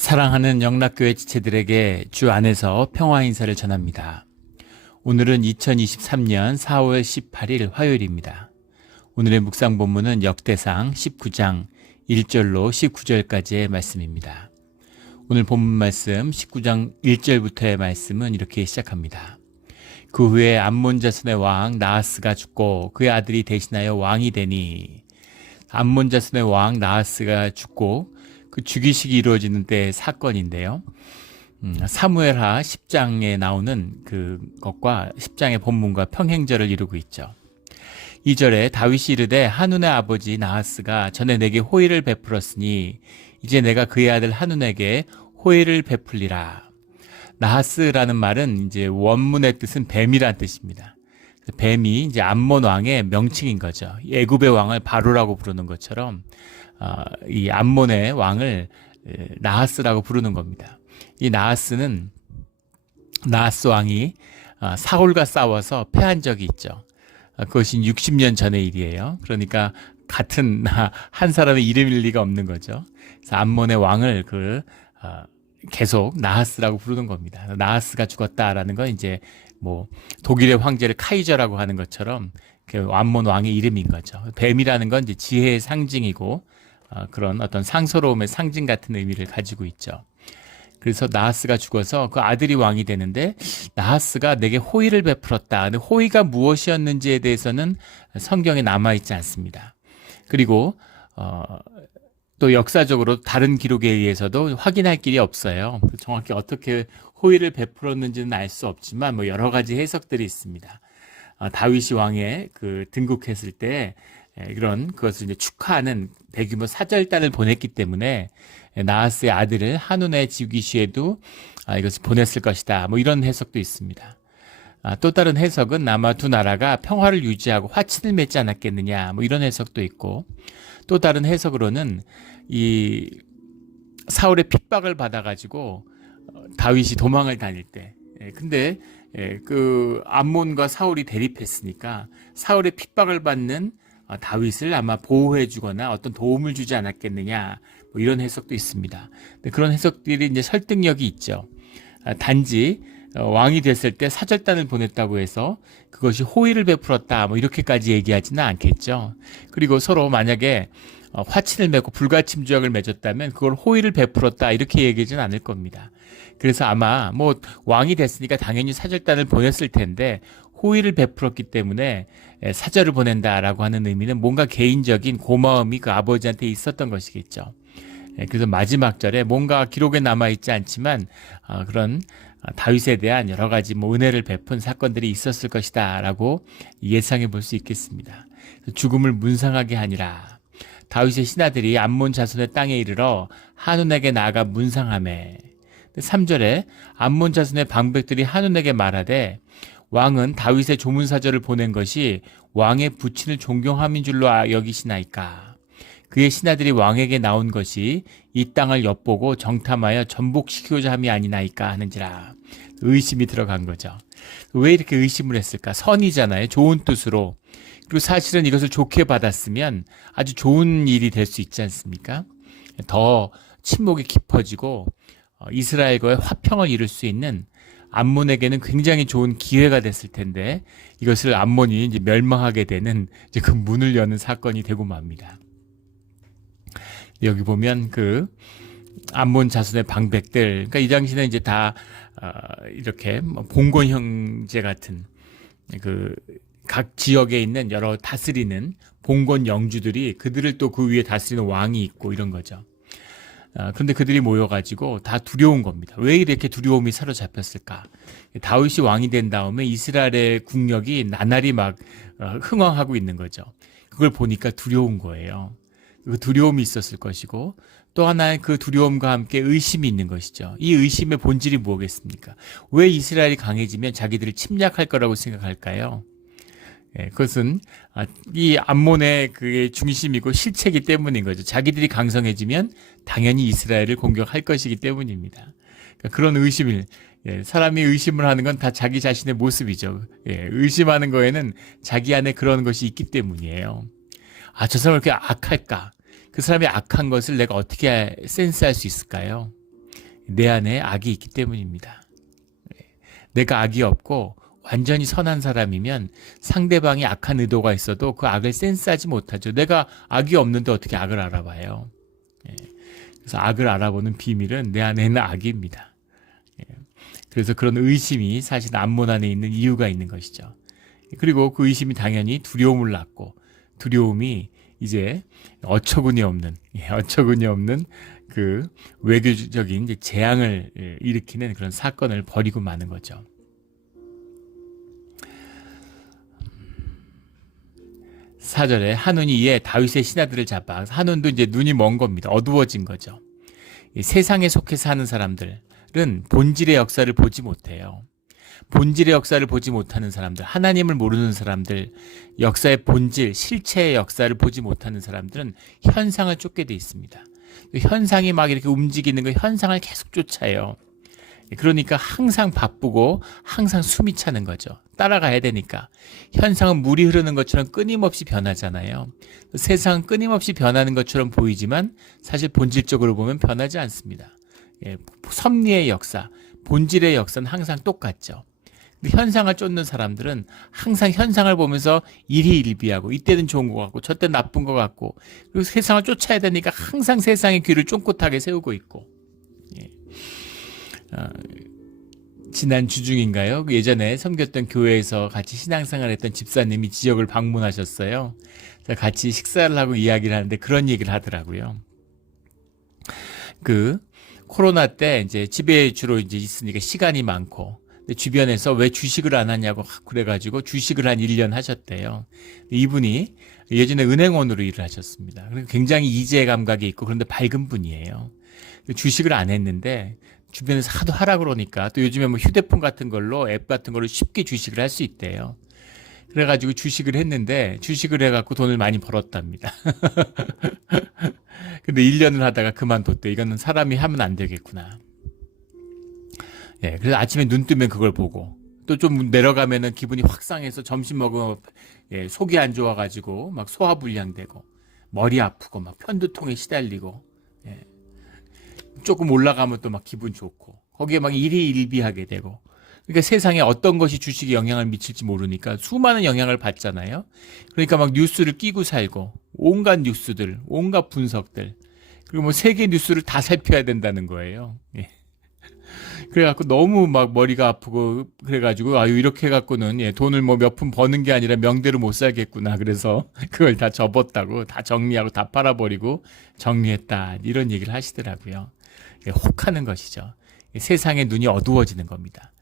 사랑하는 영락교회 지체들에게 주 안에서 평화 인사를 전합니다. 오늘은 2023년 4월 18일 화요일입니다. 오늘의 묵상 본문은 역대상 19장 1절로 19절까지의 말씀입니다. 오늘 본문 말씀 19장 1절부터의 말씀은 이렇게 시작합니다. 그 후에 암몬 자손의 왕 나하스가 죽고 그의 아들이 대신하여 왕이 되니, 암몬 자손의 왕 나하스가 죽고 그 죽이식이 이루어지는 때의 사건인데요. 사무엘하 10장에 나오는 그것과 10장의 본문과 평행절을 이루고 있죠. 2절에 다윗이 이르되 한운의 아버지 나하스가 전에 내게 호의를 베풀었으니 이제 내가 그의 아들 한운에게 호의를 베풀리라. 나하스라는 말은 이제 원문의 뜻은 뱀이란 뜻입니다. 뱀이 이제 암몬 왕의 명칭인 거죠. 애굽의 왕을 바로라고 부르는 것처럼 이 암몬의 왕을 나하스라고 부르는 겁니다. 이 나하스 왕이 사울과 싸워서 패한 적이 있죠. 그것이 60년 전의 일이에요. 그러니까 같은 한 사람의 이름일 리가 없는 거죠. 그래서 암몬의 왕을 계속 나하스라고 부르는 겁니다. 나하스가 죽었다라는 건 이제 뭐 독일의 황제를 카이저라고 하는 것처럼 그 암몬 왕의 이름인 거죠. 뱀이라는 건 이제 지혜의 상징이고 그런 어떤 상서로움의 상징 같은 의미를 가지고 있죠. 그래서 나하스가 죽어서 그 아들이 왕이 되는데, 나하스가 내게 호의를 베풀었다. 근데 호의가 무엇이었는지에 대해서는 성경에 남아있지 않습니다. 그리고 또 역사적으로 다른 기록에 의해서도 확인할 길이 없어요. 정확히 어떻게 호의를 베풀었는지는 알 수 없지만 뭐 여러 가지 해석들이 있습니다. 다윗이 왕에 등극했을 때 그것을 이제 축하하는 대규모 사절단을 보냈기 때문에 나하스의 아들을 한운의 즉위시에도 이것을 보냈을 것이다. 뭐 이런 해석도 있습니다. 또 다른 해석은 아마 두 나라가 평화를 유지하고 화친을 맺지 않았겠느냐. 뭐 이런 해석도 있고, 또 다른 해석으로는 이 사울의 핍박을 받아가지고 다윗이 도망을 다닐 때, 근데 그 암몬과 사울이 대립했으니까 사울의 핍박을 받는 다윗을 아마 보호해주거나 어떤 도움을 주지 않았겠느냐, 뭐 이런 해석도 있습니다. 그런 해석들이 이제 설득력이 있죠. 단지 왕이 됐을 때 사절단을 보냈다고 해서 그것이 호의를 베풀었다, 뭐 이렇게까지 얘기하지는 않겠죠. 그리고 서로 만약에 화친을 맺고 불가침조약을 맺었다면 그걸 호의를 베풀었다 이렇게 얘기하지는 않을 겁니다. 그래서 아마 뭐 왕이 됐으니까 당연히 사절단을 보냈을 텐데 호의를 베풀었기 때문에 사절을 보낸다라고 하는 의미는 뭔가 개인적인 고마움이 그 아버지한테 있었던 것이겠죠. 그래서 마지막 절에 뭔가 기록에 남아있지 않지만 그런 다윗에 대한 여러 가지 뭐 은혜를 베푼 사건들이 있었을 것이다 라고 예상해 볼 수 있겠습니다. 죽음을 문상하게 하니라. 다윗의 신하들이 암몬 자손의 땅에 이르러 한운에게 나아가 문상하매. 3절에 암몬 자손의 방백들이 한운에게 말하되 왕은 다윗의 조문사절을 보낸 것이 왕의 부친을 존경함인 줄로 여기시나이까. 그의 신하들이 왕에게 나온 것이 이 땅을 엿보고 정탐하여 전복시키고자 함이 아니나이까 하는지라. 의심이 들어간 거죠. 왜 이렇게 의심을 했을까? 선이잖아요. 좋은 뜻으로. 그리고 사실은 이것을 좋게 받았으면 아주 좋은 일이 될 수 있지 않습니까? 더 친목이 깊어지고 이스라엘과의 화평을 이룰 수 있는 암몬에게는 굉장히 좋은 기회가 됐을 텐데, 이것을 암몬이 이제 멸망하게 되는 이제 그 문을 여는 사건이 되고 맙니다. 여기 보면 암몬 자손의 방백들, 그러니까 이 당시는 이제 다 이렇게 봉건 형제 같은 각 지역에 있는 여러 다스리는 봉건 영주들이, 그들을 또 그 위에 다스리는 왕이 있고 이런 거죠. 그런데 그들이 모여가지고 다 두려운 겁니다. 왜 이렇게 두려움이 사로잡혔을까? 다윗이 왕이 된 다음에 이스라엘의 국력이 나날이 막 흥왕하고 있는 거죠. 그걸 보니까 두려운 거예요. 그 두려움이 있었을 것이고, 또 하나의 그 두려움과 함께 의심이 있는 것이죠. 이 의심의 본질이 뭐겠습니까? 왜 이스라엘이 강해지면 자기들을 침략할 거라고 생각할까요? 그것은 이 암몬의 그의 중심이고 실체이기 때문인 거죠. 자기들이 강성해지면 당연히 이스라엘을 공격할 것이기 때문입니다. 그러니까 그런 의심을, 사람이 의심을 하는 건 다 자기 자신의 모습이죠. 의심하는 거에는 자기 안에 그런 것이 있기 때문이에요. 저 사람은 그렇게 악할까? 그 사람이 악한 것을 내가 어떻게 센스할 수 있을까요? 내 안에 악이 있기 때문입니다. 내가 악이 없고 완전히 선한 사람이면 상대방이 악한 의도가 있어도 그 악을 센스하지 못하죠. 내가 악이 없는데 어떻게 악을 알아봐요. 그래서 악을 알아보는 비밀은 내 안에 있는 악입니다. 그래서 그런 의심이 사실 암몬 안에 있는 이유가 있는 것이죠. 그리고 그 의심이 당연히 두려움을 낳고, 두려움이 이제 어처구니 없는 그 외교적인 이제 재앙을 일으키는 그런 사건을 벌이고 마는 거죠. 사절에 한눈이 이에 다윗의 신하들을 잡아, 한눈도 이제 눈이 먼 겁니다. 어두워진 거죠. 세상에 속해 사는 사람들은 본질의 역사를 보지 못해요. 본질의 역사를 보지 못하는 사람들, 하나님을 모르는 사람들, 역사의 본질, 실체의 역사를 보지 못하는 사람들은 현상을 쫓게 돼 있습니다. 현상이 막 이렇게 움직이는 그 현상을 계속 쫓아요. 그러니까 항상 바쁘고 항상 숨이 차는 거죠. 따라가야 되니까. 현상은 물이 흐르는 것처럼 끊임없이 변하잖아요. 세상은 끊임없이 변하는 것처럼 보이지만 사실 본질적으로 보면 변하지 않습니다. 섭리의 역사, 본질의 역사는 항상 똑같죠. 근데 현상을 쫓는 사람들은 항상 현상을 보면서 일희일비하고, 이때는 좋은 것 같고 저때는 나쁜 것 같고, 그리고 세상을 쫓아야 되니까 항상 세상의 귀를 쫑긋하게 세우고 있고. 지난 주중인가요? 예전에 섬겼던 교회에서 같이 신앙생활했던 집사님이 지역을 방문하셨어요. 같이 식사를 하고 이야기를 하는데 그런 얘기를 하더라고요. 그 코로나 때 이제 집에 주로 이제 있으니까 시간이 많고, 근데 주변에서 왜 주식을 안 하냐고 그래가지고 주식을 한 1년 하셨대요. 이분이 예전에 은행원으로 일을 하셨습니다. 그리고 굉장히 이재 감각이 있고 그런데 밝은 분이에요. 주식을 안 했는데 주변에서 하도 하라 그러니까, 또 요즘에 뭐 휴대폰 같은 걸로, 앱 같은 걸로 쉽게 주식을 할 수 있대요. 그래가지고 주식을 했는데, 주식을 해갖고 돈을 많이 벌었답니다. 근데 1년을 하다가 그만뒀대. 이거는 사람이 하면 안 되겠구나. 그래서 아침에 눈 뜨면 그걸 보고, 또 좀 내려가면은 기분이 확 상해서 점심 먹으면 속이 안 좋아가지고 막 소화불량되고, 머리 아프고 막 편두통에 시달리고, 조금 올라가면 또 막 기분 좋고, 거기에 막 일희일비하게 되고. 그러니까 세상에 어떤 것이 주식에 영향을 미칠지 모르니까 수많은 영향을 받잖아요. 그러니까 막 뉴스를 끼고 살고, 온갖 뉴스들, 온갖 분석들, 그리고 뭐 세계 뉴스를 다 살펴야 된다는 거예요. 그래갖고 너무 막 머리가 아프고, 그래가지고 아유 이렇게 해갖고는 돈을 뭐 몇 푼 버는 게 아니라 명대로 못 살겠구나. 그래서 그걸 다 접었다고, 다 정리하고 다 팔아버리고 정리했다, 이런 얘기를 하시더라고요. 혹하는 것이죠. 세상의 눈이 어두워지는 겁니다.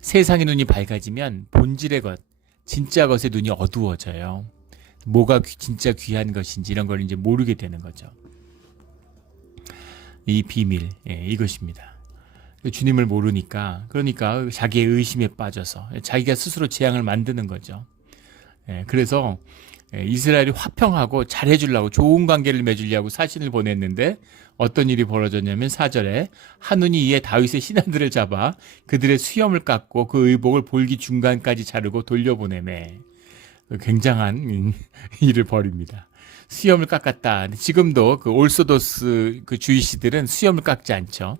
세상의 눈이 밝아지면 본질의 것, 진짜 것의 눈이 어두워져요. 뭐가 진짜 귀한 것인지 이런 걸 이제 모르게 되는 거죠. 이 비밀, 이것입니다. 주님을 모르니까, 그러니까 자기의 의심에 빠져서 자기가 스스로 재앙을 만드는 거죠. 그래서 이스라엘이 화평하고 잘해주려고, 좋은 관계를 맺으려고 사신을 보냈는데 어떤 일이 벌어졌냐면 4절에 한눈이 이에 다윗의 신하들을 잡아 그들의 수염을 깎고 그 의복을 볼기 중간까지 자르고 돌려보내매. 굉장한 일을 벌입니다. 수염을 깎았다. 지금도 그 올소도스 그 주이시들은 수염을 깎지 않죠.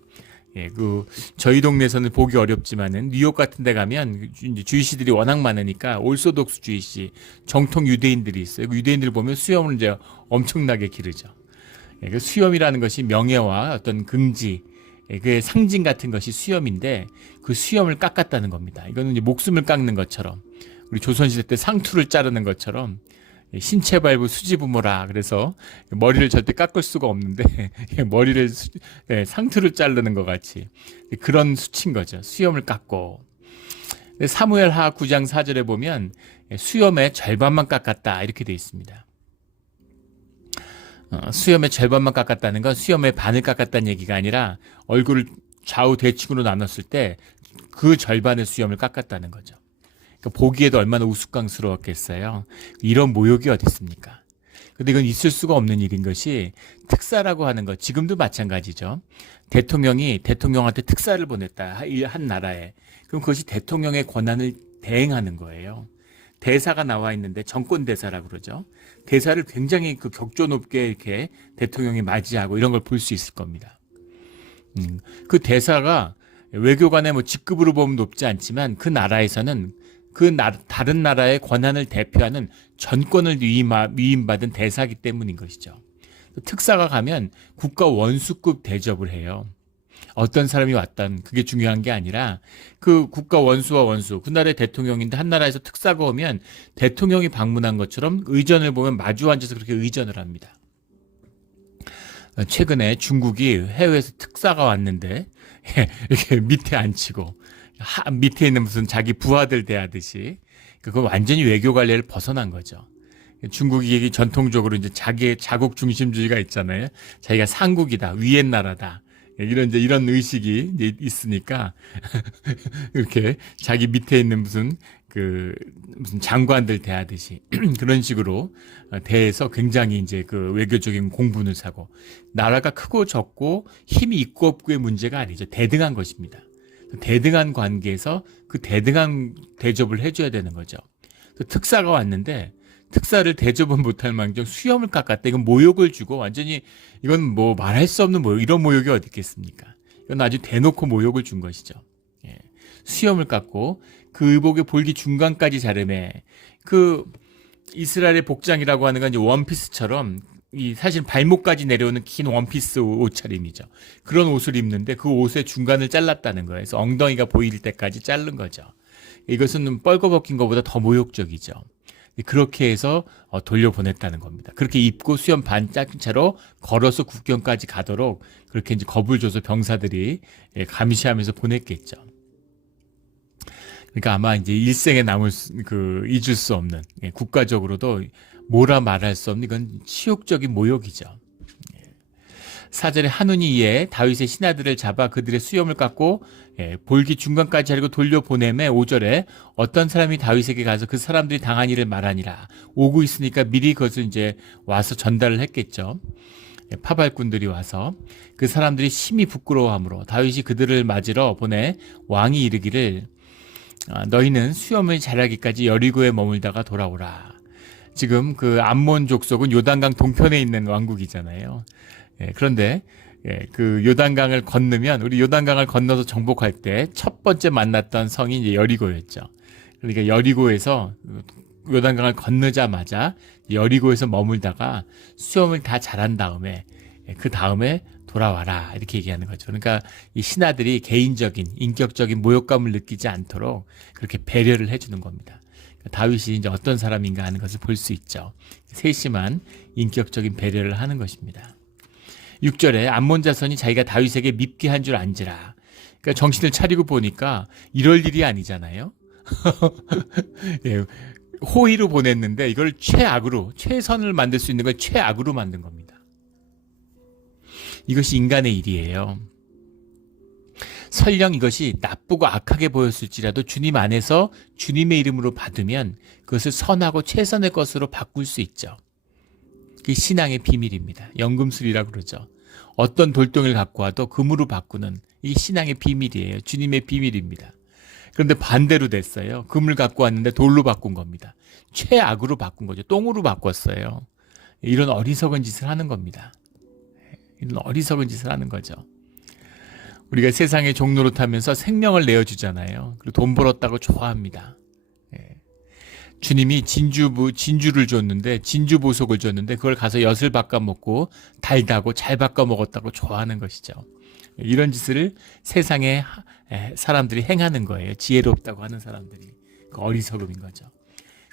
저희 동네에서는 보기 어렵지만은 뉴욕 같은 데 가면 주이시들이 워낙 많으니까 올소독스 주이시, 정통 유대인들이 있어요. 그 유대인들 보면 수염을 이제 엄청나게 기르죠. 그 수염이라는 것이 명예와 어떤 긍지, 그 상징 같은 것이 수염인데, 그 수염을 깎았다는 겁니다. 이거는 이제 목숨을 깎는 것처럼, 우리 조선시대 때 상투를 자르는 것처럼 신체발부 수지부모라, 그래서 머리를 절대 깎을 수가 없는데 머리를 상투를 자르는 것 같이 그런 수치인 거죠. 수염을 깎고. 사무엘하 9장 4절에 보면 수염의 절반만 깎았다, 이렇게 되어 있습니다. 수염의 절반만 깎았다는 건 수염의 반을 깎았다는 얘기가 아니라 얼굴을 좌우 대칭으로 나눴을 때 그 절반의 수염을 깎았다는 거죠. 그러니까 보기에도 얼마나 우스꽝스러웠겠어요. 이런 모욕이 어디 있습니까? 근데 이건 있을 수가 없는 일인 것이, 특사라고 하는 것, 지금도 마찬가지죠. 대통령이 대통령한테 특사를 보냈다, 한 나라에. 그럼 그것이 대통령의 권한을 대행하는 거예요. 대사가 나와 있는데 정권 대사라고 그러죠. 대사를 굉장히 그 격조 높게 이렇게 대통령이 맞이하고 이런 걸 볼 수 있을 겁니다. 그 대사가 외교관의 뭐 직급으로 보면 높지 않지만 그 나라에서는 다른 나라의 권한을 대표하는 전권을 위임받은 대사이기 때문인 것이죠. 특사가 가면 국가 원수급 대접을 해요. 어떤 사람이 왔던 그게 중요한 게 아니라 그 국가 원수와 원수, 그 나라의 대통령인데 한 나라에서 특사가 오면 대통령이 방문한 것처럼 의전을 보면 마주 앉아서 그렇게 의전을 합니다. 최근에 중국이 해외에서 특사가 왔는데 이렇게 밑에 앉히고 밑에 있는 무슨 자기 부하들 대하듯이 그거 완전히 외교 관례를 벗어난 거죠. 중국이 전통적으로 이제 자기의 자국 중심주의가 있잖아요. 자기가 상국이다, 위의 나라다. 이런 의식이 이제 있으니까 이렇게 자기 밑에 있는 무슨 장관들 대하듯이 그런 식으로 대해서 굉장히 이제 그 외교적인 공분을 사고 나라가 크고 적고 힘이 있고 없고의 문제가 아니죠. 대등한 것입니다. 대등한 관계에서 그 대등한 대접을 해줘야 되는 거죠. 특사가 왔는데 특사를 대접은 못할 망정 수염을 깎았다. 이건 모욕을 주고 완전히 이건 뭐 말할 수 없는 모욕, 이런 모욕이 어디 있겠습니까? 이건 아주 대놓고 모욕을 준 것이죠. 예. 수염을 깎고 그 의복의 볼기 중간까지 자르매 그 이스라엘의 복장이라고 하는 건 이제 원피스처럼 사실 발목까지 내려오는 긴 원피스 옷차림이죠. 그런 옷을 입는데 그 옷의 중간을 잘랐다는 거예요. 그래서 엉덩이가 보일 때까지 자른 거죠. 이것은 뻘거벗긴 것보다 더 모욕적이죠. 그렇게 해서 돌려보냈다는 겁니다. 그렇게 입고 수염 반 짧은 채로 걸어서 국경까지 가도록 그렇게 이제 겁을 줘서 병사들이 감시하면서 보냈겠죠. 그러니까 아마 이제 일생에 잊을 수 없는, 국가적으로도 뭐라 말할 수 없는 이건 치욕적인 모욕이죠. 4절에 하누니 이에 다윗의 신하들을 잡아 그들의 수염을 깎고 볼기 중간까지 하려고 돌려보내매 5절에 어떤 사람이 다윗에게 가서 그 사람들이 당한 일을 말하니라. 오고 있으니까 미리 그것을 이제 와서 전달을 했겠죠. 파발꾼들이 와서 그 사람들이 심히 부끄러워하므로 다윗이 그들을 맞으러 보내 왕이 이르기를 너희는 수염을 자라기까지 여리고에 머물다가 돌아오라. 지금 그 암몬 족속은 요단강 동편에 있는 왕국이잖아요. 그런데 그 요단강을 건너면 우리 요단강을 건너서 정복할 때 첫 번째 만났던 성이 이제 여리고였죠. 그러니까 여리고에서 요단강을 건너자마자 여리고에서 머물다가 수염을 다 자란 다음에 그 다음에 돌아와라 이렇게 얘기하는 거죠. 그러니까 이 신하들이 개인적인 인격적인 모욕감을 느끼지 않도록 그렇게 배려를 해주는 겁니다. 다윗이 이제 어떤 사람인가 하는 것을 볼 수 있죠. 세심한 인격적인 배려를 하는 것입니다. 6절에 암몬 자손이 자기가 다윗에게 밉게 한 줄 안지라. 그러니까 정신을 차리고 보니까 이럴 일이 아니잖아요. 예, 호의로 보냈는데 이걸 최선을 만들 수 있는 걸 최악으로 만든 겁니다. 이것이 인간의 일이에요. 설령 이것이 나쁘고 악하게 보였을지라도 주님 안에서 주님의 이름으로 받으면 그것을 선하고 최선의 것으로 바꿀 수 있죠. 그게 신앙의 비밀입니다. 연금술이라고 그러죠. 어떤 돌덩이를 갖고 와도 금으로 바꾸는 이 신앙의 비밀이에요. 주님의 비밀입니다. 그런데 반대로 됐어요. 금을 갖고 왔는데 돌로 바꾼 겁니다. 최악으로 바꾼 거죠. 똥으로 바꿨어요. 이런 어리석은 짓을 하는 겁니다. 이런 어리석은 짓을 하는 거죠. 우리가 세상의 종로로 타면서 생명을 내어주잖아요. 그리고 돈 벌었다고 좋아합니다. 주님이 진주를 줬는데 진주 보석을 줬는데 그걸 가서 엿을 바꿔 먹고 달다고 잘 바꿔 먹었다고 좋아하는 것이죠. 이런 짓을 세상에 사람들이 행하는 거예요. 지혜롭다고 하는 사람들이. 그 어리석음인 거죠.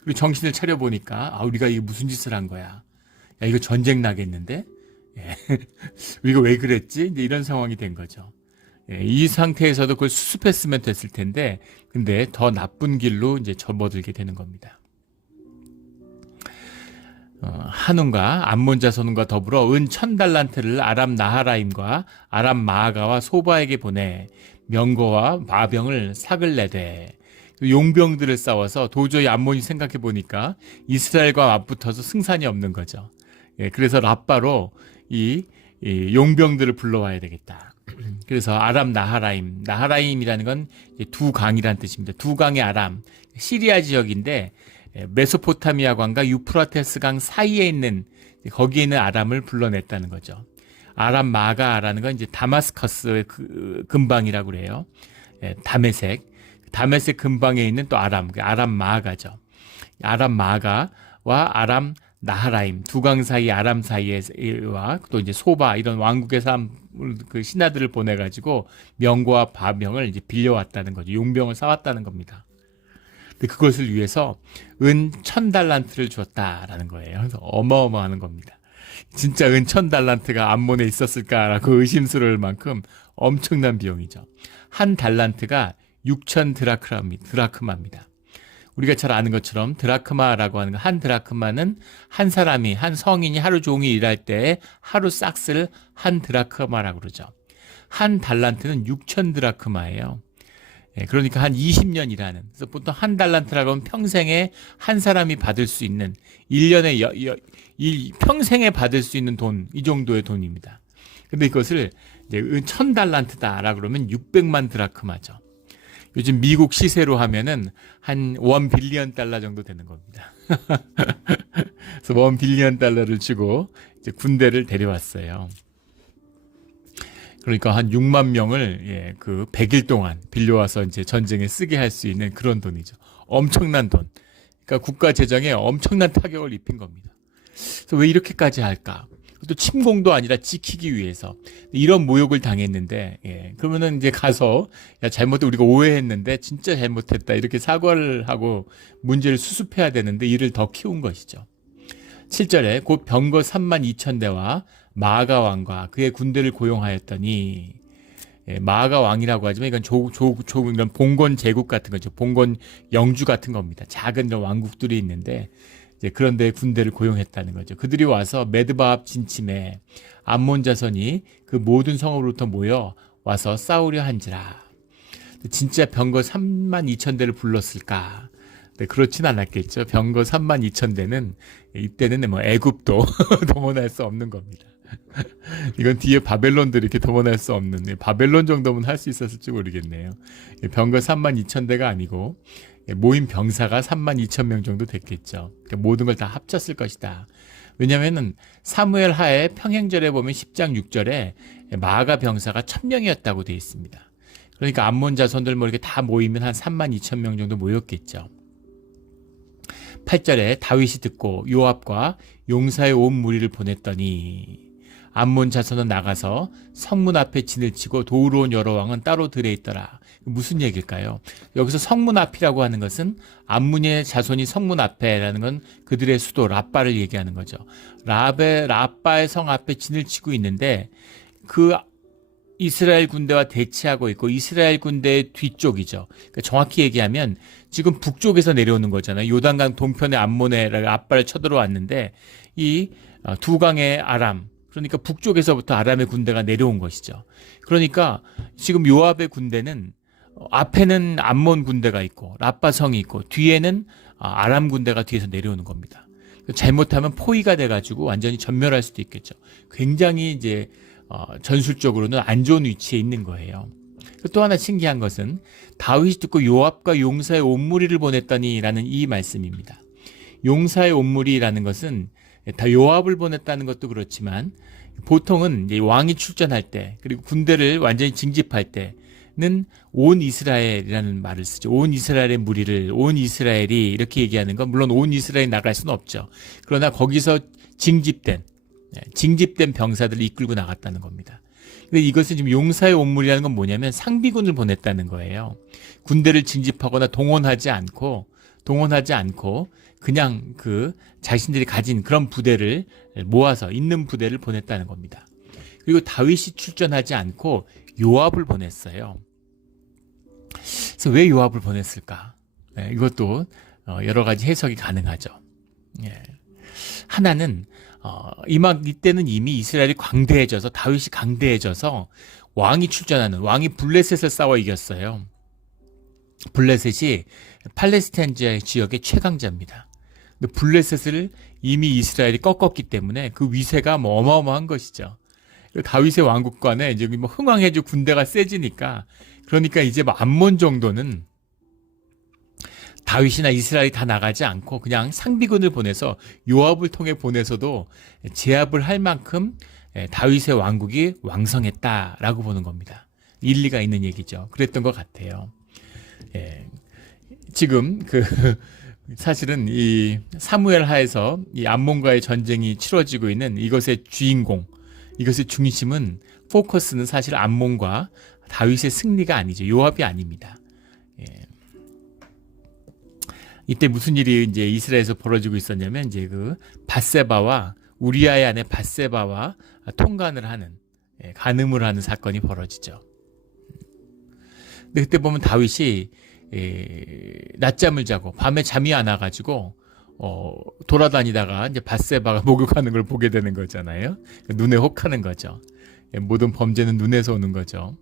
그리고 정신을 차려 보니까 우리가 이게 무슨 짓을 한 거야. 야, 이거 전쟁 나겠는데? 우리가 왜 그랬지? 이제 이런 상황이 된 거죠. 이 상태에서도 그걸 수습했으면 됐을 텐데, 근데 더 나쁜 길로 이제 접어들게 되는 겁니다. 한운과 암몬 자손과 더불어 은 1000달란트를 아람 나하라임과 아람 마아가와 소바에게 보내 명거와 마병을 삭을 내되 용병들을 싸워서 도저히 암몬이 생각해 보니까 이스라엘과 맞붙어서 승산이 없는 거죠. 그래서 라빠로 이 용병들을 불러와야 되겠다. 그래서 아람 나하라임이라는 건 두 강이라는 뜻입니다. 두 강의 아람, 시리아 지역인데 메소포타미아 강과 유프라테스 강 사이에 있는 거기에 있는 아람을 불러냈다는 거죠. 아람 마가라는 건 이제 다마스커스의 근방이라고 그래요. 예, 다메섹 근방에 있는 또 아람 마가죠. 아람 마가와 아람 나하라임 두 강 사이 아람 사이에와 또 이제 소바 이런 왕국의 그 신하들을 보내가지고 명과 바명을 이제 빌려왔다는 거죠. 용병을 쌓았다는 겁니다. 근데 그것을 위해서 은 1000달란트를 줬다라는 거예요. 그래서 어마어마한 겁니다. 진짜 은 1000달란트가 암몬에 있었을까라고 의심스러울 만큼 엄청난 비용이죠. 한 달란트가 6000 드라크마입니다. 우리가 잘 아는 것처럼 드라크마라고 하는 한 드라크마는 한 사람이 한 성인이 하루 종일 일할 때 하루 싹스를 한 드라크마라고 그러죠. 한 달란트는 6000 드라크마예요. 예, 그러니까 한 20년 일하는. 그래서 보통 한 달란트라고 하면 평생에 한 사람이 받을 수 있는 1년에 평생에 받을 수 있는 돈, 이 정도의 돈입니다. 근데 이것을 이제 1000달란트다라고 그러면 600만 드라크마죠. 요즘 미국 시세로 하면은 한 1빌리언 달러 정도 되는 겁니다. 그래서 1빌리언 달러를 주고 이제 군대를 데려왔어요. 그러니까 한 6만 명을 그 100일 동안 빌려와서 이제 전쟁에 쓰게 할 수 있는 그런 돈이죠. 엄청난 돈. 그러니까 국가 재정에 엄청난 타격을 입힌 겁니다. 그래서 왜 이렇게까지 할까? 또 침공도 아니라 지키기 위해서 이런 모욕을 당했는데, 그러면은 이제 가서 야 잘못해 우리가 오해했는데 진짜 잘못했다 이렇게 사과를 하고 문제를 수습해야 되는데 이를 더 키운 것이죠. 7절에 곧 병거 32,000대와 마아가 왕과 그의 군대를 고용하였더니, 마아가 왕이라고 하지만 이건 이런 봉건 제국 같은 거죠. 봉건 영주 같은 겁니다. 작은 이런 왕국들이 있는데 그런데 군대를 고용했다는 거죠. 그들이 와서 메드바 앞 진침에 암몬 자손이 그 모든 성읍으로부터 모여 와서 싸우려 한지라. 진짜 병거 32,000대를 불렀을까? 네, 그렇진 않았겠죠. 병거 32,000대는 이때는 뭐 애굽도 동원할 수 없는 겁니다. 이건 뒤에 바벨론들이 이렇게 동원할 수 없는, 바벨론 정도면 할 수 있었을지 모르겠네요. 병거 32,000대가 아니고 모인 병사가 32,000명 정도 됐겠죠. 그러니까 모든 걸 다 합쳤을 것이다. 왜냐하면 사무엘 하에 평행절에 보면 10장 6절에 마아가 병사가 1000명이었다고 되어 있습니다. 그러니까 암몬 자손들 뭐 이렇게 다 모이면 한 32,000명 정도 모였겠죠. 8절에 다윗이 듣고 요압과 용사의 온 무리를 보냈더니 암몬 자손은 나가서 성문 앞에 진을 치고 도우러 온 여러 왕은 따로 들에 있더라. 무슨 얘기일까요? 여기서 성문 앞이라고 하는 것은 암몬의 자손이 성문 앞에라는 건 그들의 수도 라빠를 얘기하는 거죠. 라빠의 성 앞에 진을 치고 있는데 그 이스라엘 군대와 대치하고 있고 이스라엘 군대의 뒤쪽이죠. 그러니까 정확히 얘기하면 지금 북쪽에서 내려오는 거잖아요. 요단강 동편의 암몬의 라빠를 쳐들어왔는데 이 두 강의 아람, 그러니까 북쪽에서부터 아람의 군대가 내려온 것이죠. 그러니까 지금 요압의 군대는 앞에는 암몬 군대가 있고 라빠성이 있고 뒤에는 아람 군대가 뒤에서 내려오는 겁니다. 잘못하면 포위가 돼가지고 완전히 전멸할 수도 있겠죠. 굉장히 이제 전술적으로는 안 좋은 위치에 있는 거예요. 또 하나 신기한 것은 다윗이 듣고 요압과 용사의 온 무리를 보냈더니라는 이 말씀입니다. 용사의 온 무리라는 것은 다 요압을 보냈다는 것도 그렇지만 보통은 이제 왕이 출전할 때 그리고 군대를 완전히 징집할 때는 온 이스라엘이라는 말을 쓰죠. 온 이스라엘의 무리를, 온 이스라엘이 이렇게 얘기하는 건 물론 온 이스라엘이 나갈 수는 없죠. 그러나 거기서 징집된 병사들을 이끌고 나갔다는 겁니다. 근데 이것은 지금 용사의 온 무리라는 건 뭐냐면 상비군을 보냈다는 거예요. 군대를 징집하거나 동원하지 않고 그냥 그 자신들이 가진 그런 부대를 모아서 있는 부대를 보냈다는 겁니다. 그리고 다윗이 출전하지 않고 요압을 보냈어요. 그래서 왜 요압을 보냈을까? 이것도 여러 가지 해석이 가능하죠. 하나는 이때는 이미 이스라엘이 광대해져서 다윗이 강대해져서 왕이 블레셋을 싸워 이겼어요. 블레셋이 팔레스타인 지역의 최강자입니다. 근데 블레셋을 이미 이스라엘이 꺾었기 때문에 그 위세가 뭐 어마어마한 것이죠. 다윗의 왕국간에 이제 뭐 흥왕해주 군대가 세지니까 그러니까 이제 뭐 암몬 정도는 다윗이나 이스라엘이 다 나가지 않고 그냥 상비군을 보내서 요압을 통해 보내서도 제압을 할 만큼 다윗의 왕국이 왕성했다라고 보는 겁니다. 일리가 있는 얘기죠. 그랬던 것 같아요. 지금 사실은 이 사무엘 하에서 이 암몬과의 전쟁이 치러지고 있는 이것의 주인공, 이것의 중심은 포커스는 사실 암몬과 다윗의 승리가 아니죠. 요압이 아닙니다. 이때 무슨 일이 이제 이스라엘에서 벌어지고 있었냐면 이제 밧세바와 우리아의 아내 밧세바와 통간을 하는 간음을 하는 사건이 벌어지죠. 근데 그때 보면 다윗이 낮잠을 자고 밤에 잠이 안 와가지고 돌아다니다가 이제 밧세바가 목욕하는 걸 보게 되는 거잖아요. 눈에 혹하는 거죠. 모든 범죄는 눈에서 오는 거죠.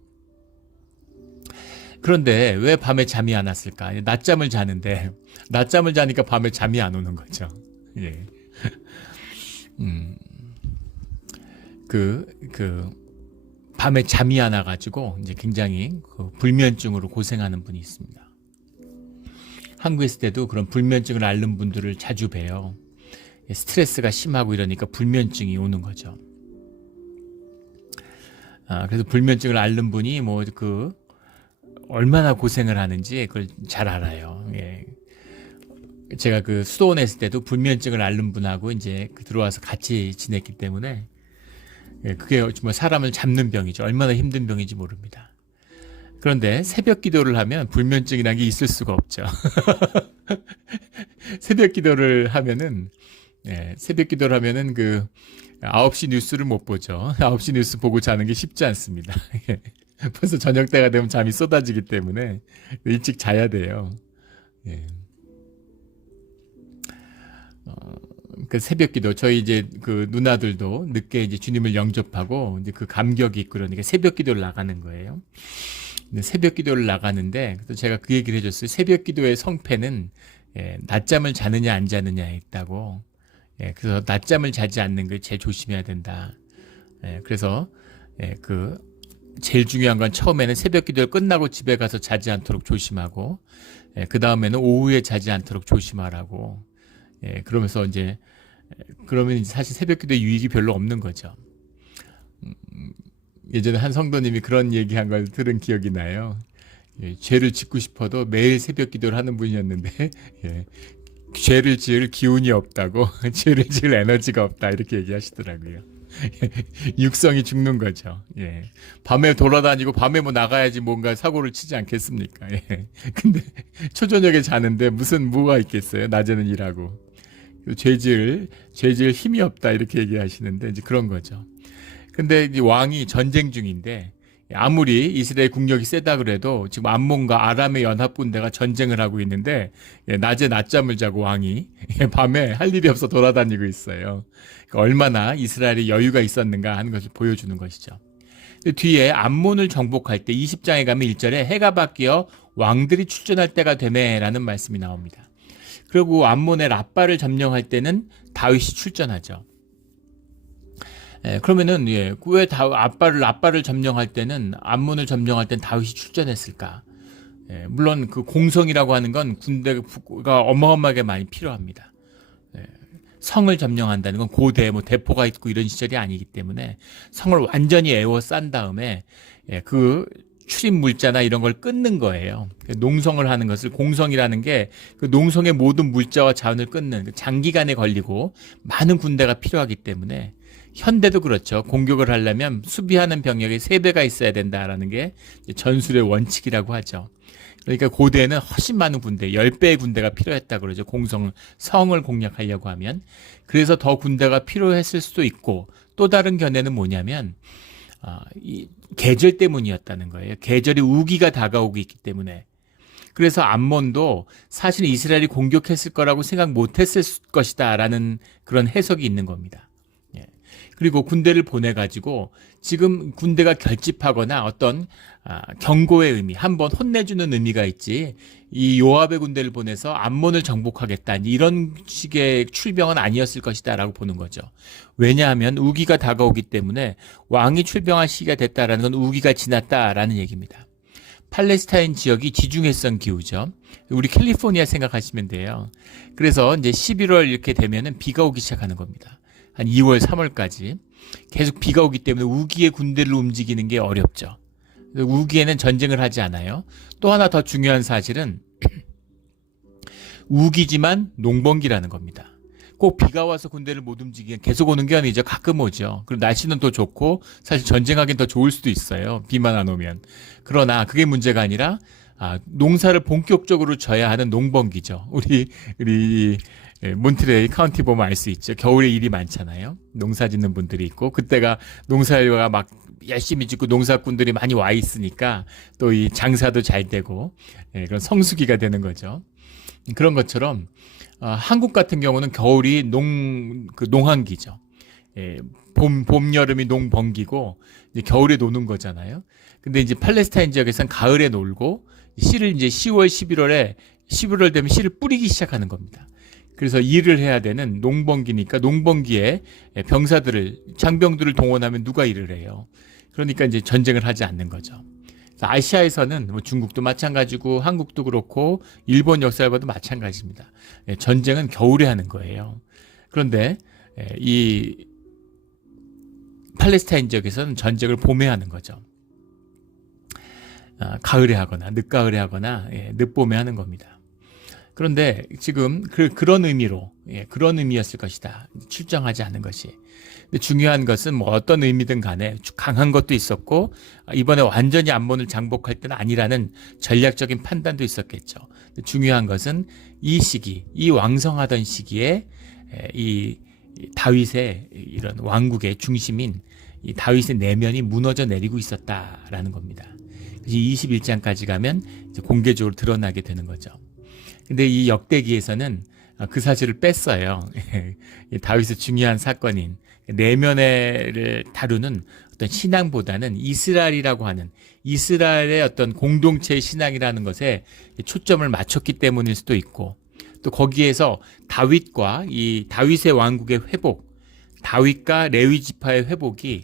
그런데 왜 밤에 잠이 안 왔을까? 낮잠을 자는데 낮잠을 자니까 밤에 잠이 안 오는 거죠. 예. 밤에 잠이 안 와가지고 이제 굉장히 불면증으로 고생하는 분이 있습니다. 한국에 있을 때도 그런 불면증을 앓는 분들을 자주 봬요. 스트레스가 심하고 이러니까 불면증이 오는 거죠. 그래서 불면증을 앓는 분이 얼마나 고생을 하는지 그걸 잘 알아요. 예. 제가 수도원에 있을 때도 불면증을 앓는 분하고 이제 들어와서 같이 지냈기 때문에 그게 정말 사람을 잡는 병이죠. 얼마나 힘든 병인지 모릅니다. 그런데 새벽 기도를 하면 불면증이라는 게 있을 수가 없죠. 새벽 기도를 하면은 9시 뉴스를 못 보죠. 9시 뉴스 보고 자는 게 쉽지 않습니다. 벌써 저녁 때가 되면 잠이 쏟아지기 때문에 일찍 자야 돼요. 예. 새벽 기도, 저희 이제 누나들도 늦게 이제 주님을 영접하고 이제 감격이 있고 그러니까 새벽 기도를 나가는 거예요. 근데 새벽 기도를 나가는데, 그래서 제가 그 얘기를 해줬어요. 새벽 기도의 성패는 낮잠을 자느냐 안 자느냐에 있다고. 그래서 낮잠을 자지 않는 걸 제일 조심해야 된다. 그래서 제일 중요한 건 처음에는 새벽 기도를 끝나고 집에 가서 자지 않도록 조심하고, 그 다음에는 오후에 자지 않도록 조심하라고. 그러면서 그러면 사실 새벽 기도의 유익이 별로 없는 거죠. 예전에 한 성도님이 그런 얘기한 걸 들은 기억이 나요. 죄를 짓고 싶어도 매일 새벽 기도를 하는 분이었는데, 죄를 지을 기운이 없다고, 죄를 지을 에너지가 없다, 이렇게 얘기하시더라고요. 육성이 죽는 거죠. 밤에 돌아다니고 밤에 나가야지 뭔가 사고를 치지 않겠습니까? 근데 초저녁에 자는데 뭐가 있겠어요? 낮에는 일하고. 죄 지을 힘이 없다, 이렇게 얘기하시는데 이제 그런 거죠. 근데 이제 왕이 전쟁 중인데 아무리 이스라엘 국력이 세다 그래도 지금 암몬과 아람의 연합군대가 전쟁을 하고 있는데 낮에 낮잠을 자고 왕이 밤에 할 일이 없어 돌아다니고 있어요. 그러니까 얼마나 이스라엘이 여유가 있었는가 하는 것을 보여주는 것이죠. 뒤에 암몬을 정복할 때 20장에 가면 1절에 해가 바뀌어 왕들이 출전할 때가 되매라는 말씀이 나옵니다. 그리고 암몬의 랍바를 점령할 때는 다윗이 출전하죠. 그러면은 왜 랍바를 점령할 때는 암몬을 점령할 때는 다윗이 출전했을까? 물론 공성이라고 하는 건 군대가 어마어마하게 많이 필요합니다. 성을 점령한다는 건 고대 대포가 있고 이런 시절이 아니기 때문에 성을 완전히 에워싼 다음에 출입 물자나 이런 걸 끊는 거예요. 농성을 하는 것을 공성이라는 게 농성의 모든 물자와 자원을 끊는 장기간에 걸리고 많은 군대가 필요하기 때문에 현대도 그렇죠. 공격을 하려면 수비하는 병력의 3배가 있어야 된다라는 게 전술의 원칙이라고 하죠. 그러니까 고대에는 훨씬 많은 군대, 10배의 군대가 필요했다고 그러죠. 성을 공략하려고 하면. 그래서 더 군대가 필요했을 수도 있고, 또 다른 견해는 뭐냐면 이 계절 때문이었다는 거예요. 계절이 우기가 다가오고 있기 때문에. 그래서 암몬도 사실 이스라엘이 공격했을 거라고 생각 못했을 것이다 라는 그런 해석이 있는 겁니다. 그리고 군대를 보내가지고 지금 군대가 결집하거나 어떤 경고의 의미, 한번 혼내주는 의미가 있지, 이 요압의 군대를 보내서 암몬을 정복하겠다 이런 식의 출병은 아니었을 것이다 라고 보는 거죠. 왜냐하면 우기가 다가오기 때문에 왕이 출병할 시기가 됐다라는 건 우기가 지났다라는 얘기입니다. 팔레스타인 지역이 지중해성 기후죠. 우리 캘리포니아 생각하시면 돼요. 그래서 이제 11월 이렇게 되면은 비가 오기 시작하는 겁니다. 한 2월, 3월까지. 계속 비가 오기 때문에 우기의 군대를 움직이는 게 어렵죠. 우기에는 전쟁을 하지 않아요. 또 하나 더 중요한 사실은 우기지만 농번기라는 겁니다. 꼭 비가 와서 군대를 못 움직이면 계속 오는 게 아니죠. 가끔 오죠. 그리고 날씨는 더 좋고 사실 전쟁하기는 더 좋을 수도 있어요. 비만 안 오면. 그러나 그게 문제가 아니라 농사를 본격적으로 져야 하는 농번기죠. 우리 몬트레이 카운티 보면 알 수 있죠. 겨울에 일이 많잖아요. 농사 짓는 분들이 있고 그때가 농사일가 막 열심히 짓고 농사꾼들이 많이 와 있으니까 또 이 장사도 잘 되고 그런 성수기가 되는 거죠. 그런 것처럼 한국 같은 경우는 겨울이 농한기죠. 봄, 여름이 농번기고 이제 겨울에 노는 거잖아요. 근데 이제 팔레스타인 지역에서는 가을에 놀고 씨를 이제 10월, 11월 되면 씨를 뿌리기 시작하는 겁니다. 그래서 일을 해야 되는 농번기니까 농번기에 장병들을 동원하면 누가 일을 해요. 그러니까 이제 전쟁을 하지 않는 거죠. 아시아에서는 뭐 중국도 마찬가지고 한국도 그렇고 일본 역사를 봐도 마찬가지입니다. 전쟁은 겨울에 하는 거예요. 그런데 이 팔레스타인 지역에서는 전쟁을 봄에 하는 거죠. 가을에 하거나 늦가을에 하거나 늦봄에 하는 겁니다. 그런데 지금 그런 의미로 그런 의미였을 것이다. 출정하지 않은 것이. 근데 중요한 것은 뭐 어떤 의미든 간에 강한 것도 있었고 이번에 완전히 암몬을 장복할 때는 아니라는 전략적인 판단도 있었겠죠. 근데 중요한 것은 이 시기, 이 왕성하던 시기에 이 다윗의 이런 왕국의 중심인 이 다윗의 내면이 무너져 내리고 있었다라는 겁니다. 21장까지 가면 이제 공개적으로 드러나게 되는 거죠. 근데 이 역대기에서는 그 사실을 뺐어요. 다윗의 중요한 사건인 내면을 다루는 어떤 신앙보다는 이스라엘이라고 하는 이스라엘의 어떤 공동체의 신앙이라는 것에 초점을 맞췄기 때문일 수도 있고 또 거기에서 다윗과 이 다윗의 왕국의 회복, 다윗과 레위 지파의 회복이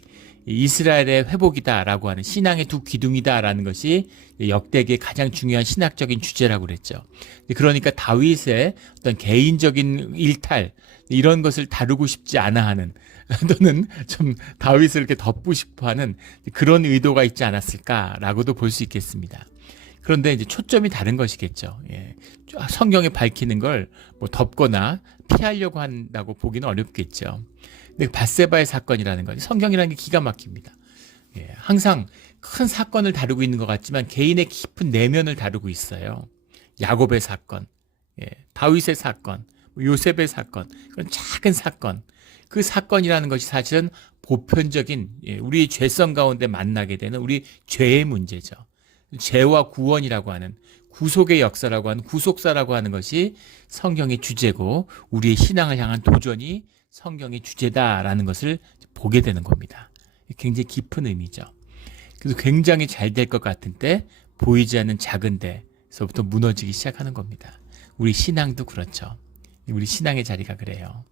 이스라엘의 회복이다라고 하는 신앙의 두 기둥이다라는 것이 역대기의 가장 중요한 신학적인 주제라고 그랬죠. 그러니까 다윗의 어떤 개인적인 일탈 이런 것을 다루고 싶지 않아 하는 또는 좀 다윗을 이렇게 덮고 싶어 하는 그런 의도가 있지 않았을까라고도 볼 수 있겠습니다. 그런데 이제 초점이 다른 것이겠죠. 성경에 밝히는 걸 뭐 덮거나 피하려고 한다고 보기는 어렵겠죠. 근데 밧세바의 사건이라는 건 성경이라는 게 기가 막힙니다. 항상 큰 사건을 다루고 있는 것 같지만 개인의 깊은 내면을 다루고 있어요. 야곱의 사건, 다윗의 사건, 요셉의 사건, 그런 작은 사건. 그 사건이라는 것이 사실은 보편적인 우리의 죄성 가운데 만나게 되는 우리 죄의 문제죠. 죄와 구원이라고 하는 구속의 역사라고 하는 구속사라고 하는 것이 성경의 주제고 우리의 신앙을 향한 도전이 성경의 주제다라는 것을 보게 되는 겁니다. 굉장히 깊은 의미죠. 그래서 굉장히 잘 될 것 같은 때 보이지 않는 작은 데서부터 무너지기 시작하는 겁니다. 우리 신앙도 그렇죠. 우리 신앙의 자리가 그래요.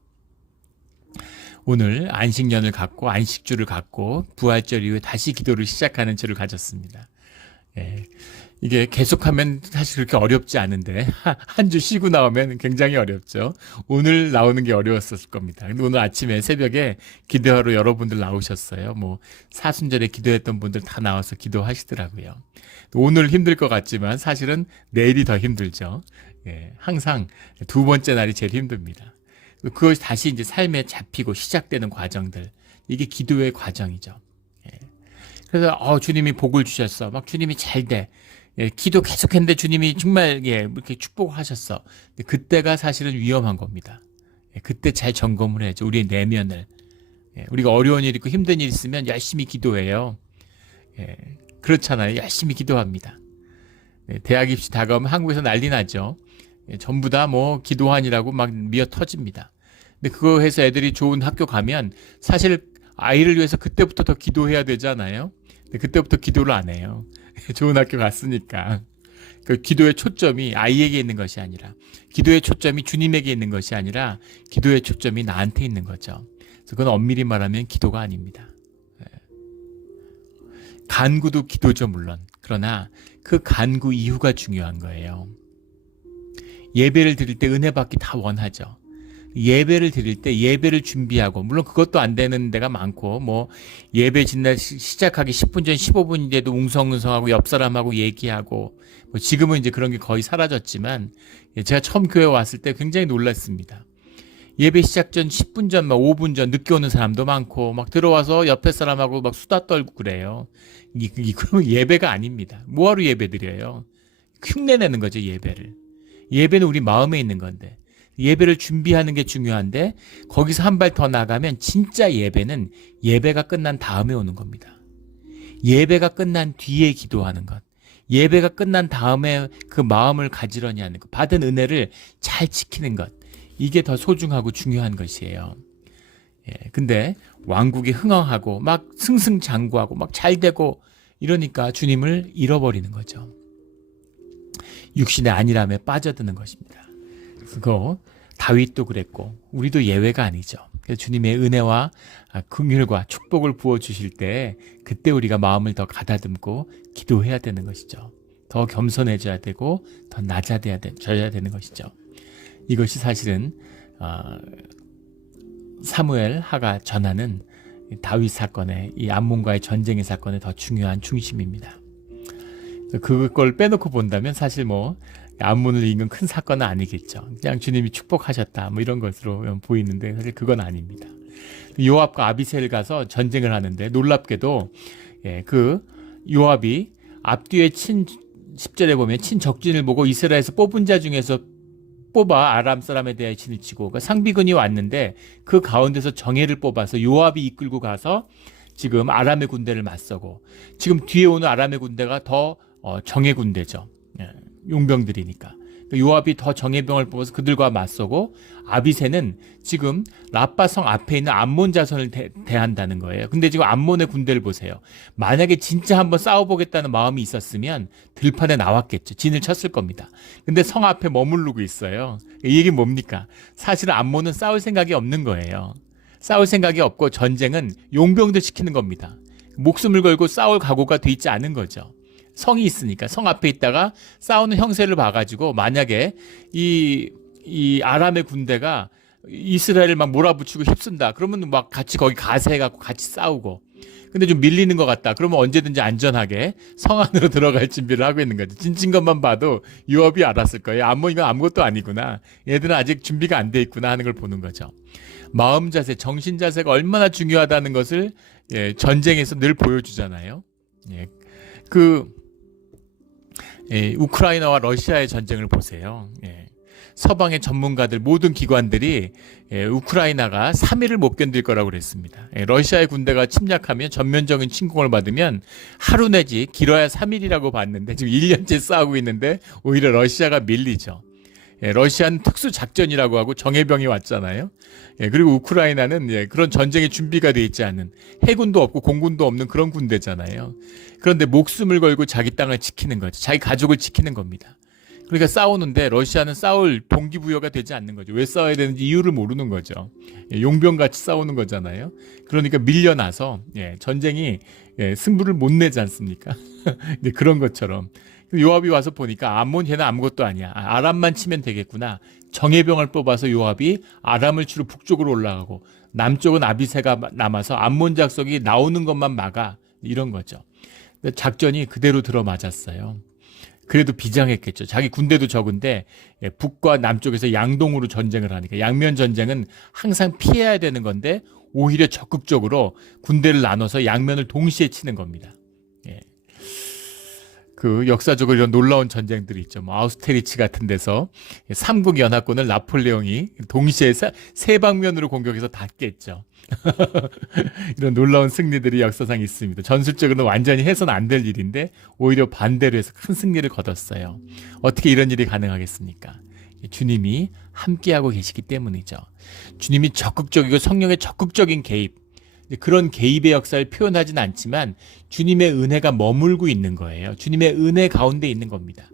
오늘 안식년을 갖고 안식주를 갖고 부활절 이후에 다시 기도를 시작하는 주를 가졌습니다. 이게 계속하면 사실 그렇게 어렵지 않은데 한 주 쉬고 나오면 굉장히 어렵죠. 오늘 나오는 게 어려웠을 겁니다. 근데 오늘 아침에 새벽에 기도하러 여러분들 나오셨어요. 뭐 사순절에 기도했던 분들 다 나와서 기도하시더라고요. 오늘 힘들 것 같지만 사실은 내일이 더 힘들죠. 항상 두 번째 날이 제일 힘듭니다. 그것이 다시 이제 삶에 잡히고 시작되는 과정들, 이게 기도의 과정이죠. 그래서 주님이 복을 주셨어. 막 주님이 잘 돼. 기도 계속했는데 주님이 정말 이렇게 축복하셨어. 근데 그때가 사실은 위험한 겁니다. 그때 잘 점검을 해야죠. 우리의 내면을. 우리가 어려운 일 있고 힘든 일 있으면 열심히 기도해요. 그렇잖아요. 열심히 기도합니다. 대학 입시 다가오면 한국에서 난리 나죠. 전부 다 뭐 기도환이라고 막 미어 터집니다. 근데 그거 해서 애들이 좋은 학교 가면 사실 아이를 위해서 그때부터 더 기도해야 되잖아요. 근데 그때부터 기도를 안 해요. 좋은 학교 갔으니까. 그 기도의 초점이 아이에게 있는 것이 아니라, 기도의 초점이 주님에게 있는 것이 아니라 기도의 초점이 나한테 있는 거죠. 그래서 그건 엄밀히 말하면 기도가 아닙니다. 간구도 기도죠, 물론. 그러나 그 간구 이유가 중요한 거예요. 예배를 드릴 때 은혜 받기 다 원하죠. 예배를 드릴 때 예배를 준비하고, 물론 그것도 안 되는 데가 많고, 뭐 예배 진날 시작하기 10분 전 15분인데도 웅성웅성하고 옆 사람하고 얘기하고, 뭐 지금은 이제 그런 게 거의 사라졌지만, 제가 처음 교회 왔을 때 굉장히 놀랐습니다. 예배 시작 전 10분 전, 막 5분 전 늦게 오는 사람도 많고, 막 들어와서 옆에 사람하고 막 수다 떨고 그래요. 이거 예배가 아닙니다. 뭐하러 예배 드려요? 흉내 내는 거죠, 예배를. 예배는 우리 마음에 있는 건데, 예배를 준비하는 게 중요한데, 거기서 한 발 더 나가면 진짜 예배는 예배가 끝난 다음에 오는 겁니다. 예배가 끝난 뒤에 기도하는 것, 예배가 끝난 다음에 그 마음을 가지런히 하는 것, 받은 은혜를 잘 지키는 것, 이게 더 소중하고 중요한 것이에요. 근데 왕국이 흥황하고 막 승승장구하고 막 잘되고 이러니까 주님을 잃어버리는 거죠. 육신의 안일함에 빠져드는 것입니다. 그거 다윗도 그랬고 우리도 예외가 아니죠. 주님의 은혜와 긍휼과 축복을 부어주실 때 그때 우리가 마음을 더 가다듬고 기도해야 되는 것이죠. 더 겸손해져야 되고 더 낮아져야 되는 것이죠. 이것이 사실은 사무엘 하가 전하는 다윗 사건의 이 암몬과의 전쟁의 사건의 더 중요한 중심입니다. 그걸 빼놓고 본다면 사실 뭐 암몬을 이긴 큰 사건은 아니겠죠. 그냥 주님이 축복하셨다 뭐 이런 것으로 보이는데 사실 그건 아닙니다. 요압과 아비새를 가서 전쟁을 하는데 놀랍게도 그 요압이 앞뒤에 10절에 보면 친적진을 보고 이스라엘에서 뽑은 자 중에서 뽑아 아람 사람에 대하여 진을 치고, 그러니까 상비군이 왔는데 그 가운데서 정예를 뽑아서 요압이 이끌고 가서 지금 아람의 군대를 맞서고, 지금 뒤에 오는 아람의 군대가 더 정예 군대죠. 용병들이니까. 요압이 더 정예병을 뽑아서 그들과 맞서고, 아비새는 지금 라빠성 앞에 있는 암몬 자손을 대한다는 거예요. 근데 지금 암몬의 군대를 보세요. 만약에 진짜 한번 싸워보겠다는 마음이 있었으면 들판에 나왔겠죠. 진을 쳤을 겁니다. 근데 성 앞에 머무르고 있어요. 이 얘기는 뭡니까? 사실은 암몬은 싸울 생각이 없는 거예요. 싸울 생각이 없고 전쟁은 용병들 시키는 겁니다. 목숨을 걸고 싸울 각오가 돼 있지 않은 거죠. 성이 있으니까 성 앞에 있다가 싸우는 형세를 봐가지고 만약에 이 아람의 군대가 이스라엘을 막 몰아붙이고 휩쓴다. 그러면 막 같이 거기 가세해갖고 같이 싸우고. 근데 좀 밀리는 것 같다. 그러면 언제든지 안전하게 성 안으로 들어갈 준비를 하고 있는 거죠. 진진 것만 봐도 요압이 알았을 거예요. 이건 아무것도 아니구나. 얘들은 아직 준비가 안 돼 있구나 하는 걸 보는 거죠. 마음 자세, 정신 자세가 얼마나 중요하다는 것을 전쟁에서 늘 보여주잖아요. 우크라이나와 러시아의 전쟁을 보세요. 서방의 전문가들 모든 기관들이 우크라이나가 3일을 못 견딜 거라고 그랬습니다. 러시아의 군대가 침략하면 전면적인 침공을 받으면 하루 내지 길어야 3일이라고 봤는데 지금 1년째 싸우고 있는데 오히려 러시아가 밀리죠. 러시아는 특수작전이라고 하고 정예병이 왔잖아요. 그리고 우크라이나는 그런 전쟁에 준비가 돼 있지 않은, 해군도 없고 공군도 없는 그런 군대잖아요. 그런데 목숨을 걸고 자기 땅을 지키는 거죠. 자기 가족을 지키는 겁니다. 그러니까 싸우는데 러시아는 싸울 동기부여가 되지 않는 거죠. 왜 싸워야 되는지 이유를 모르는 거죠. 용병같이 싸우는 거잖아요. 그러니까 밀려나서 전쟁이 승부를 못 내지 않습니까? 그런 것처럼 요압이 와서 보니까 암몬 걔는 아무것도 아니야. 아람만 치면 되겠구나. 정예병을 뽑아서 요압이 아람을 치러 북쪽으로 올라가고 남쪽은 아비새가 남아서 암몬 작성이 나오는 것만 막아. 이런 거죠. 작전이 그대로 들어맞았어요. 그래도 비장했겠죠. 자기 군대도 적은데 북과 남쪽에서 양동으로 전쟁을 하니까 양면 전쟁은 항상 피해야 되는 건데 오히려 적극적으로 군대를 나눠서 양면을 동시에 치는 겁니다. 그 역사적으로 이런 놀라운 전쟁들이 있죠. 뭐 아우스테리츠 같은 데서 삼국 연합군을 나폴레옹이 동시에 세 방면으로 공격해서 다 깼죠. 이런 놀라운 승리들이 역사상 있습니다. 전술적으로는 완전히 해서는 안 될 일인데 오히려 반대로 해서 큰 승리를 거뒀어요. 어떻게 이런 일이 가능하겠습니까? 주님이 함께하고 계시기 때문이죠. 주님이 적극적이고 성령의 적극적인 개입, 그런 개입의 역사를 표현하진 않지만 주님의 은혜가 머물고 있는 거예요. 주님의 은혜 가운데 있는 겁니다.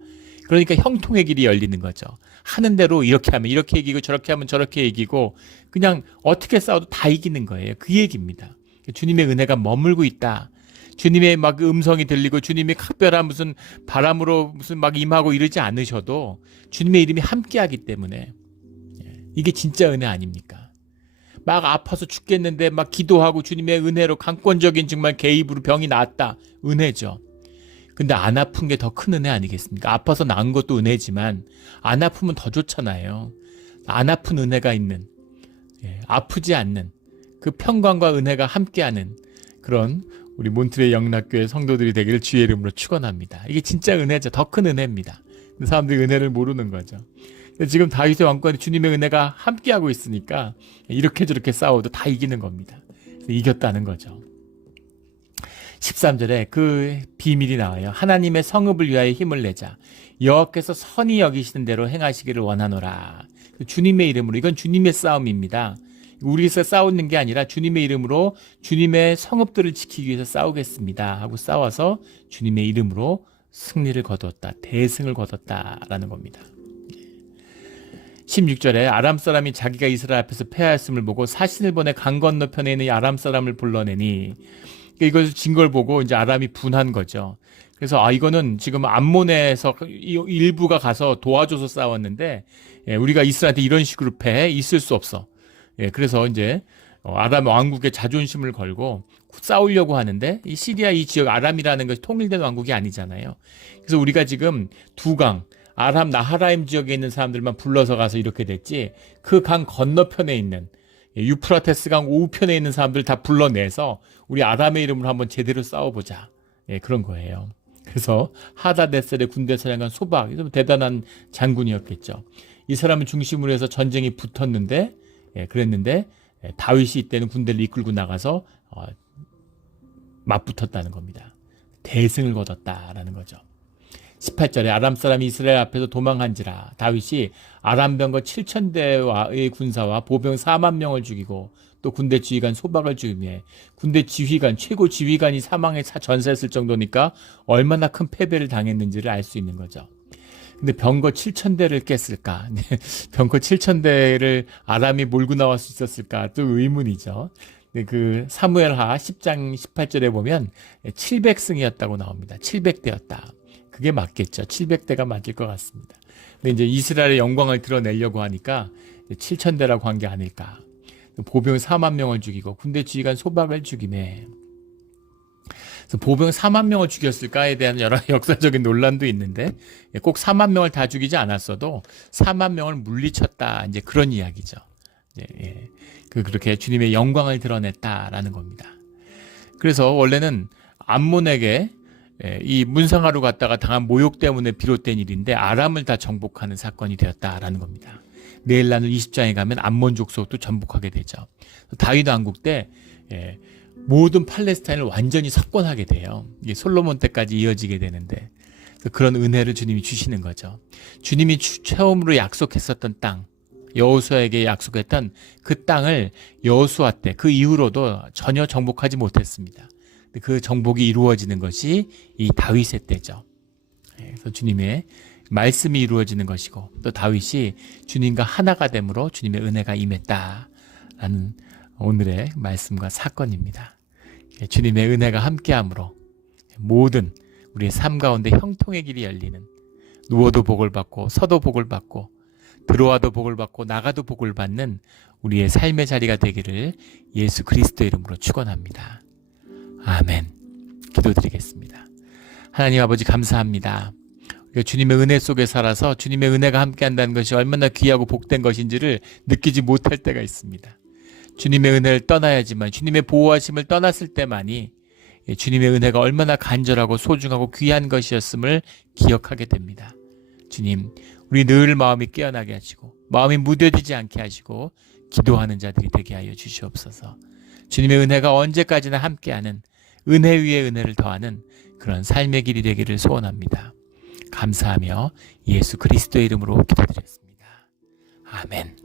그러니까 형통의 길이 열리는 거죠. 하는 대로 이렇게 하면 이렇게 이기고 저렇게 하면 저렇게 이기고 그냥 어떻게 싸워도 다 이기는 거예요. 그 얘기입니다. 주님의 은혜가 머물고 있다. 주님의 막 음성이 들리고 주님이 각별한 무슨 바람으로 무슨 막 임하고 이러지 않으셔도 주님의 이름이 함께하기 때문에 이게 진짜 은혜 아닙니까? 막 아파서 죽겠는데 막 기도하고 주님의 은혜로 강권적인 정말 개입으로 병이 나았다. 은혜죠. 근데 안 아픈 게 더 큰 은혜 아니겠습니까? 아파서 나은 것도 은혜지만 안 아프면 더 좋잖아요. 안 아픈 은혜가 있는, 아프지 않는 그 평강과 은혜가 함께하는 그런 우리 몬트레이 영락교회 성도들이 되기를 주의 이름으로 축원합니다. 이게 진짜 은혜죠. 더 큰 은혜입니다. 사람들이 은혜를 모르는 거죠. 지금 다윗의 왕권에 주님의 은혜가 함께하고 있으니까 이렇게 저렇게 싸워도 다 이기는 겁니다. 이겼다는 거죠. 13절에 그 비밀이 나와요. 하나님의 성읍을 위하여 힘을 내자. 여호와께서 선히 여기시는 대로 행하시기를 원하노라. 주님의 이름으로, 이건 주님의 싸움입니다. 우리에서 싸우는 게 아니라 주님의 이름으로 주님의 성읍들을 지키기 위해서 싸우겠습니다 하고 싸워서 주님의 이름으로 승리를 거두었다. 대승을 거뒀다라는 겁니다. 16절에 아람 사람이 자기가 이스라엘 앞에서 패하였음을 보고 사신을 보내 강 건너편에 있는 아람 사람을 불러내니, 이것을 진 걸 보고 이제 아람이 분한 거죠. 그래서 이거는 지금 암몬에서 일부가 가서 도와줘서 싸웠는데, 우리가 이스라엘한테 이런 식으로 패해 있을 수 없어. 그래서 이제 아람 왕국의 자존심을 걸고 싸우려고 하는데, 이 시리아 이 지역 아람이라는 것이 통일된 왕국이 아니잖아요. 그래서 우리가 지금 두 강, 아람 나하라임 지역에 있는 사람들만 불러서 가서 이렇게 됐지, 그 강 건너편에 있는 유프라테스 강 우편에 있는 사람들 다 불러내서 우리 아람의 이름으로 한번 제대로 싸워보자. 그런 거예요. 그래서 하다데셀의 군대 사령관 소박, 대단한 장군이었겠죠. 이 사람을 중심으로 해서 전쟁이 붙었는데, 그랬는데 다윗이 이때는 군대를 이끌고 나가서 맞붙었다는 겁니다. 대승을 거뒀다라는 거죠. 18절에 아람 사람이 이스라엘 앞에서 도망한지라 다윗이 아람 병거 7,000대와의 군사와 보병 4만 명을 죽이고 또 군대 지휘관 소박을 죽이며, 군대 지휘관, 최고 지휘관이 사망에 전사했을 정도니까 얼마나 큰 패배를 당했는지를 알 수 있는 거죠. 근데 병거 7,000대를 깼을까? 병거 7,000대를 아람이 몰고 나올 수 있었을까? 또 의문이죠. 그 사무엘하 10장 18절에 보면 700승이었다고 나옵니다. 700대였다. 그게 맞겠죠. 700대가 맞을 것 같습니다. 근데 이제 이스라엘의 영광을 드러내려고 하니까 7,000대라고 한 게 아닐까. 보병 4만 명을 죽이고 군대 지휘관 소박을 죽이매. 그래서 보병 4만 명을 죽였을까에 대한 여러 역사적인 논란도 있는데, 꼭 4만 명을 다 죽이지 않았어도 4만 명을 물리쳤다. 이제 그런 이야기죠. 그렇게 주님의 영광을 드러냈다라는 겁니다. 그래서 원래는 암몬에게 이 문상하로 갔다가 당한 모욕 때문에 비롯된 일인데 아람을 다 정복하는 사건이 되었다라는 겁니다. 내일 나눌 20장에 가면 암몬 족속도 정복하게 되죠. 다윗 왕국 때 모든 팔레스타인을 완전히 석권하게 돼요. 이게 솔로몬 때까지 이어지게 되는데, 그런 은혜를 주님이 주시는 거죠. 주님이 처음으로 약속했었던 땅, 여호수아에게 약속했던 그 땅을 여호수아 때 그 이후로도 전혀 정복하지 못했습니다. 그 정복이 이루어지는 것이 이 다윗의 때죠. 그래서 주님의 말씀이 이루어지는 것이고, 또 다윗이 주님과 하나가 됨으로 주님의 은혜가 임했다라는 오늘의 말씀과 사건입니다. 주님의 은혜가 함께함으로 모든 우리의 삶 가운데 형통의 길이 열리는, 누워도 복을 받고 서도 복을 받고 들어와도 복을 받고 나가도 복을 받는 우리의 삶의 자리가 되기를 예수 그리스도의 이름으로 축원합니다. 아멘. 기도드리겠습니다. 하나님 아버지 감사합니다. 우리가 주님의 은혜 속에 살아서 주님의 은혜가 함께한다는 것이 얼마나 귀하고 복된 것인지를 느끼지 못할 때가 있습니다. 주님의 은혜를 떠나야지만, 주님의 보호하심을 떠났을 때만이 주님의 은혜가 얼마나 간절하고 소중하고 귀한 것이었음을 기억하게 됩니다. 주님, 우리 늘 마음이 깨어나게 하시고 마음이 무뎌지지 않게 하시고 기도하는 자들이 되게 하여 주시옵소서. 주님의 은혜가 언제까지나 함께하는, 은혜 위에 은혜를 더하는 그런 삶의 길이 되기를 소원합니다. 감사하며 예수 그리스도의 이름으로 기도드렸습니다. 아멘.